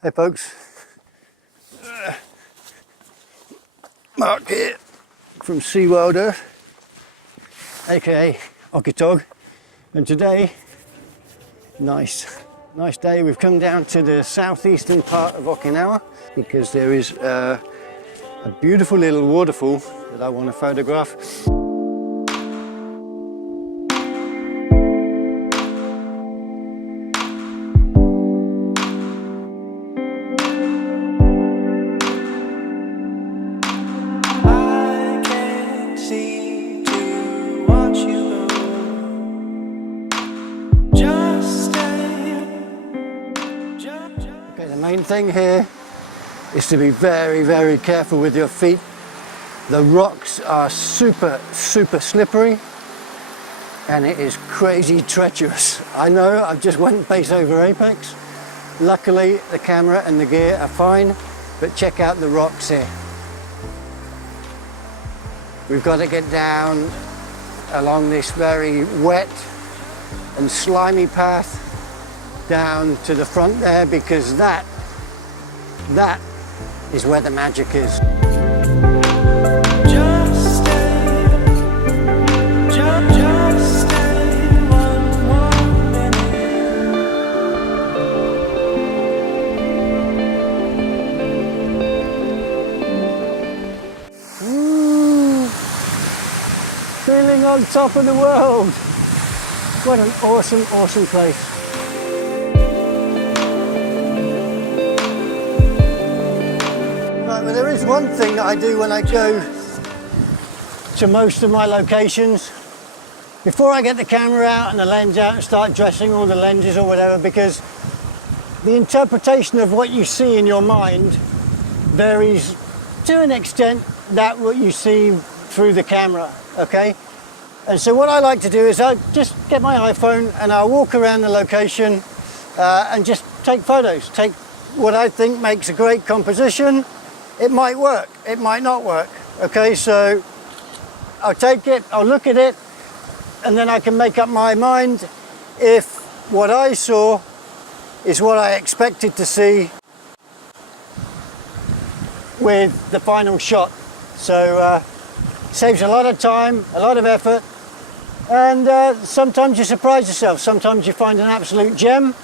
Hey folks, Mark here from SeaWorld Earth, aka Okitog, and today, nice day, we've come down to the southeastern part of Okinawa because there is a beautiful little waterfall that I want to photograph. The main thing here is to be very careful with your feet. The rocks are super slippery and it is crazy treacherous. I know, I've just went face over apex. Luckily the camera and the gear are fine, but check out the rocks here. We've got to get down along this very wet and slimy path down to the front there, because that is where the magic is. Just stay one more minute. Ooh, feeling on top of the world. What an awesome place. But there is one thing that I do when I go to most of my locations. Before I get the camera out and the lens out and start dressing all the lenses or whatever, because the interpretation of what you see in your mind varies to an extent that what you see through the camera, okay? And so what I like to do is I just get my iPhone and I'll walk around the location and just take photos, take what I think makes a great composition. It might work, it might not work, okay? So I'll take it, I'll look at it, and then I can make up my mind if what I saw is what I expected to see with the final shot. So saves a lot of time, a lot of effort, and sometimes you surprise yourself. Sometimes you find an absolute gem,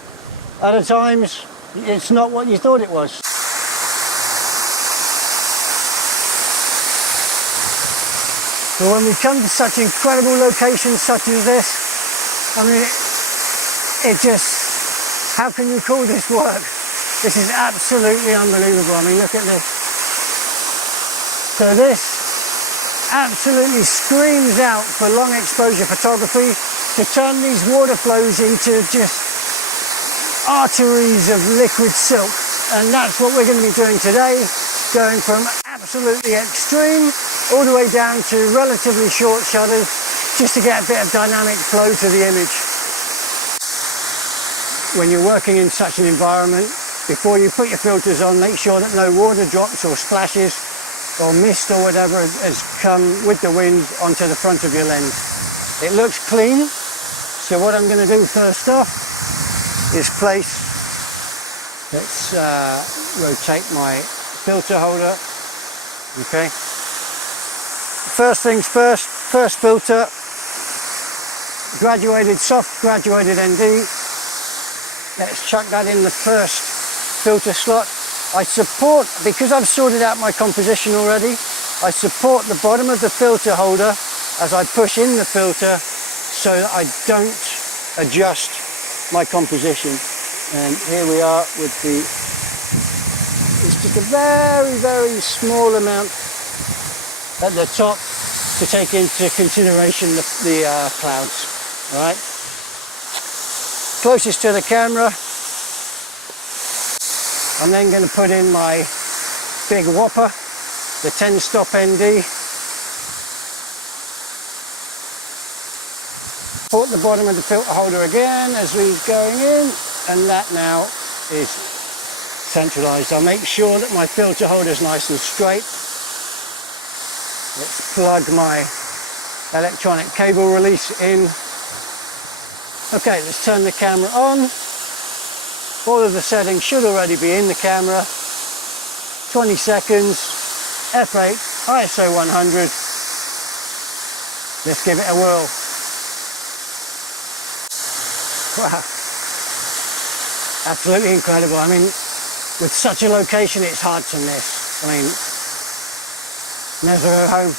other times it's not what you thought it was. But when we come to such incredible locations such as this, I mean, it just, how can you call this work? This is absolutely unbelievable. I mean, look at this. So this absolutely screams out for long exposure photography, to turn these water flows into just arteries of liquid silk. And that's what we're going to be doing today, going from absolutely extreme all the way down to relatively short shutters, just to get a bit of dynamic flow to the image. When you're working in such an environment, before you put your filters on, make sure that no water drops or splashes or mist or whatever has come with the wind onto the front of your lens. It looks clean, so what I'm going to do first off is place, let's rotate my filter holder, okay. First things first, first filter, graduated, soft graduated ND. Let's chuck that in the first filter slot. I support, because I've sorted out my composition already, I support the bottom of the filter holder as I push in the filter so that I don't adjust my composition. And here we are with the, it's just a very small amount at the top to take into consideration the clouds. All right, closest to the camera. I'm then going to put in my big whopper, the 10-stop ND. Support the bottom of the filter holder again as we're going in, and that now is centralized. I'll make sure that my filter holder is nice and straight. Let's plug my electronic cable release in. Okay, let's turn the camera on. All of the settings should already be in the camera. 20 seconds, f8, ISO 100. Let's give it a whirl. Wow, absolutely incredible. I mean, with such a location, it's hard to miss. I mean, never go home.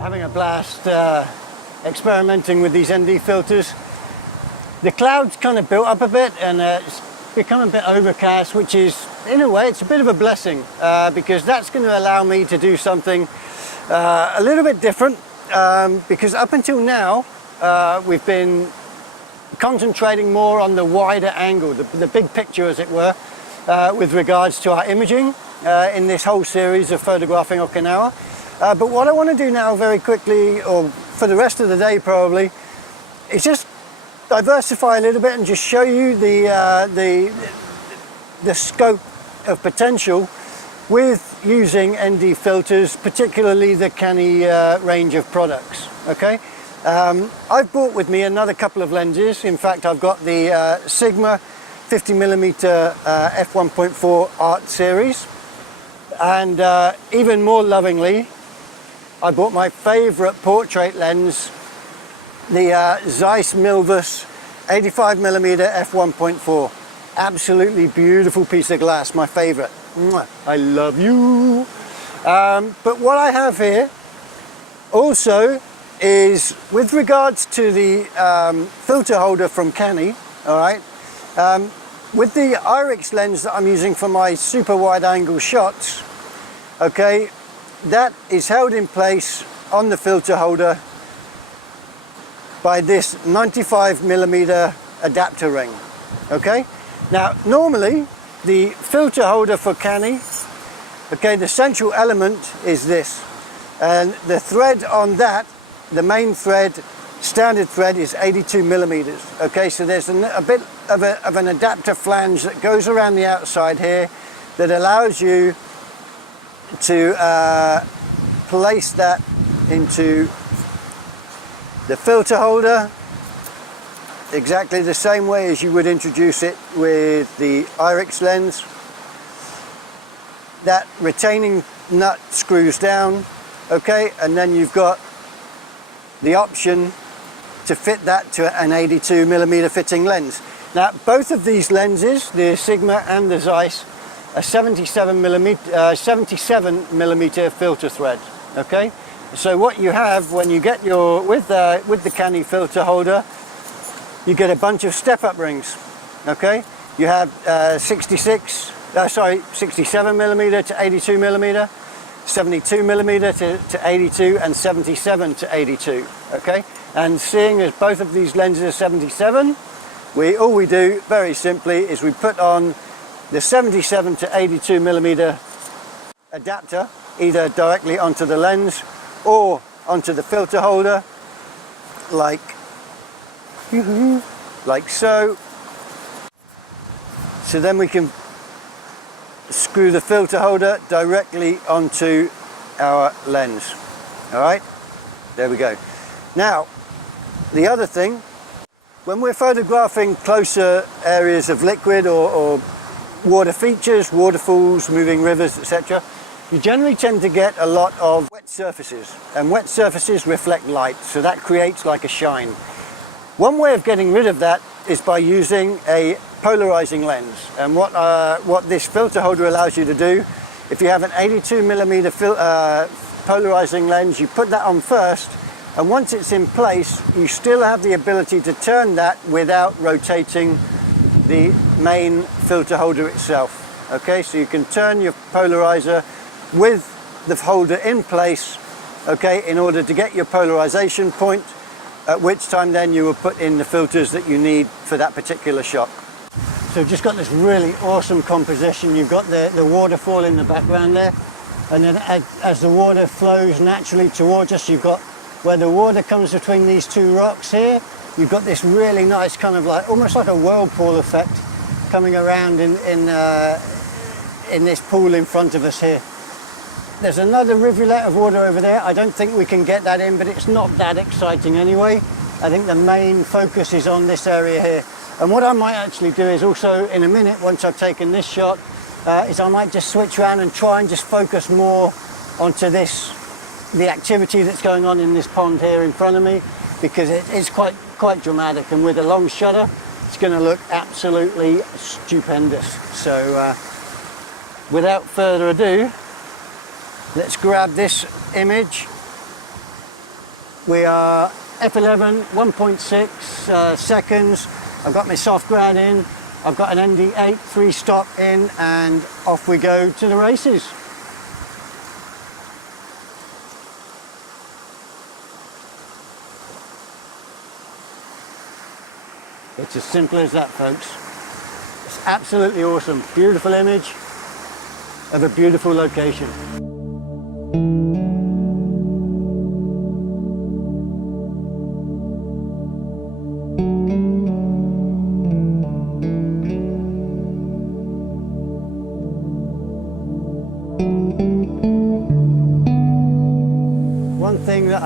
Having a blast experimenting with these ND filters. The clouds kind of built up a bit and it's become a bit overcast, which is, in a way, it's a bit of a blessing because that's going to allow me to do something a little bit different because up until now we've been concentrating more on the wider angle, the big picture as it were, with regards to our imaging in this whole series of photographing Okinawa. But what I want to do now very quickly, or for the rest of the day probably, is just diversify a little bit and just show you the scope of potential with using ND filters, particularly the KANI range of products. Okay, I've brought with me another couple of lenses. In fact, I've got the Sigma 50mm f1.4 Art series, and even more lovingly, I bought my favourite portrait lens, the Zeiss Milvus 85mm f1.4. Absolutely beautiful piece of glass, my favourite. I love you. But what I have here also is, with regards to the filter holder from KANI, all right, with the Irix lens that I'm using for my super wide angle shots, okay, that is held in place on the filter holder by this 95mm adapter ring. Okay, now normally the filter holder for KANI, okay, the central element is this, and the thread on that, the main thread, standard thread, is 82mm. Okay, so there's a bit of an adapter flange that goes around the outside here that allows you to place that into the filter holder exactly the same way as you would introduce it with the Irix lens. That retaining nut screws down, okay, and then you've got the option to fit that to an 82mm fitting lens. Now both of these lenses, the Sigma and the Zeiss, a 77mm filter thread. Okay, so what you have when you get your with the KANI filter holder, you get a bunch of step-up rings. Okay, you have 67mm to 82mm, 72mm to 82, and 77 to 82. Okay, and seeing as both of these lenses are 77, all we do very simply is we put on the 77 to 82mm adapter either directly onto the lens or onto the filter holder, like so. So then we can screw the filter holder directly onto our lens. All right, there we go. Now, the other thing, when we're photographing closer areas of liquid or water features, waterfalls, moving rivers, etc., you generally tend to get a lot of wet surfaces, and wet surfaces reflect light, so that creates like a shine. One way of getting rid of that is by using a polarizing lens, and what this filter holder allows you to do, if you have an 82mm polarizing lens, you put that on first, and once it's in place, you still have the ability to turn that without rotating the main filter holder itself. Okay, so you can turn your polarizer with the holder in place, okay, in order to get your polarization point, at which time then you will put in the filters that you need for that particular shot. So we've just got this really awesome composition. You've got the waterfall in the background there, and then as the water flows naturally towards us, you've got where the water comes between these two rocks here, you've got this really nice kind of like, almost like a whirlpool effect coming around in this pool in front of us here. There's another rivulet of water over there. I don't think we can get that in, but it's not that exciting anyway. I think the main focus is on this area here. And what I might actually do is also, in a minute, once I've taken this shot, is I might just switch around and try and just focus more onto this, the activity that's going on in this pond here in front of me, because it's quite dramatic, and with a long shutter, it's going to look absolutely stupendous. So without further ado, let's grab this image. We are f11, 1.6 seconds. I've got my soft grad in, I've got an ND8 3-stop in, and off we go to the races. It's as simple as that, folks. It's absolutely awesome. Beautiful image of a beautiful location. One thing that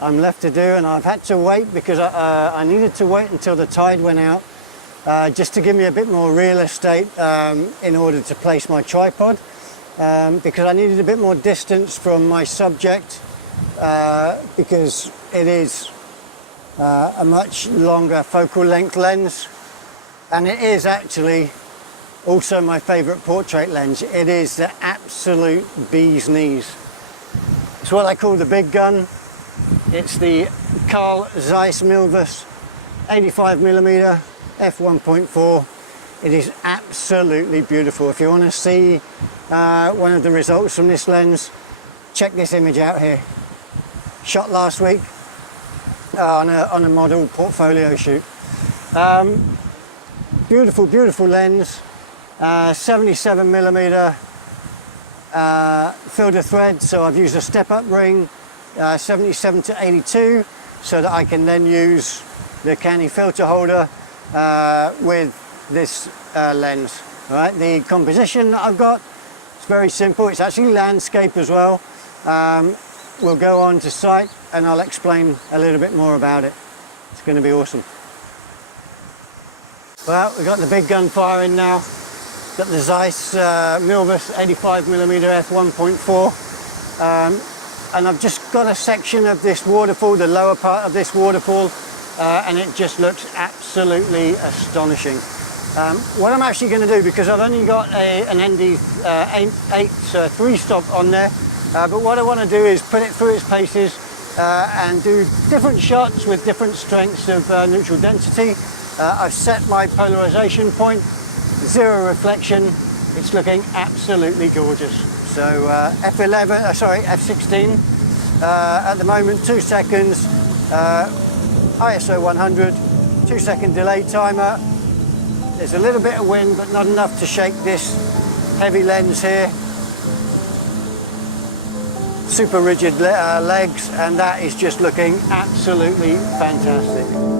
I'm left to do, and I've had to wait because I needed to wait until the tide went out just to give me a bit more real estate in order to place my tripod, because I needed a bit more distance from my subject, because it is a much longer focal length lens, and it is actually also my favourite portrait lens. It is the absolute bee's knees. It's what I call the big gun. It's the Carl Zeiss Milvus 85mm f1.4. It is absolutely beautiful. If you want to see one of the results from this lens, check this image out here. Shot last week on a model portfolio shoot. Beautiful, beautiful lens. 77mm filter thread, so I've used a step-up ring, 77 to 82, so that I can then use the KANI filter holder with this lens. All right, the composition that I've got, it's very simple. It's actually landscape as well. We'll go on to site and I'll explain a little bit more about it. It's going to be awesome. Well, we've got the big gun firing now. Got the Zeiss Milvus 85mm f1.4, and I've just got a section of this waterfall, the lower part of this waterfall, and it just looks absolutely astonishing. What I'm actually going to do, because I've only got an ND8 3-stop on there, but what I want to do is put it through its paces and do different shots with different strengths of neutral density. I've set my polarization point, 0 reflection. It's looking absolutely gorgeous. So f16 at the moment, 2 seconds, ISO 100, 2-second delay timer. There's a little bit of wind, but not enough to shake this heavy lens here. Super rigid legs, and that is just looking absolutely fantastic.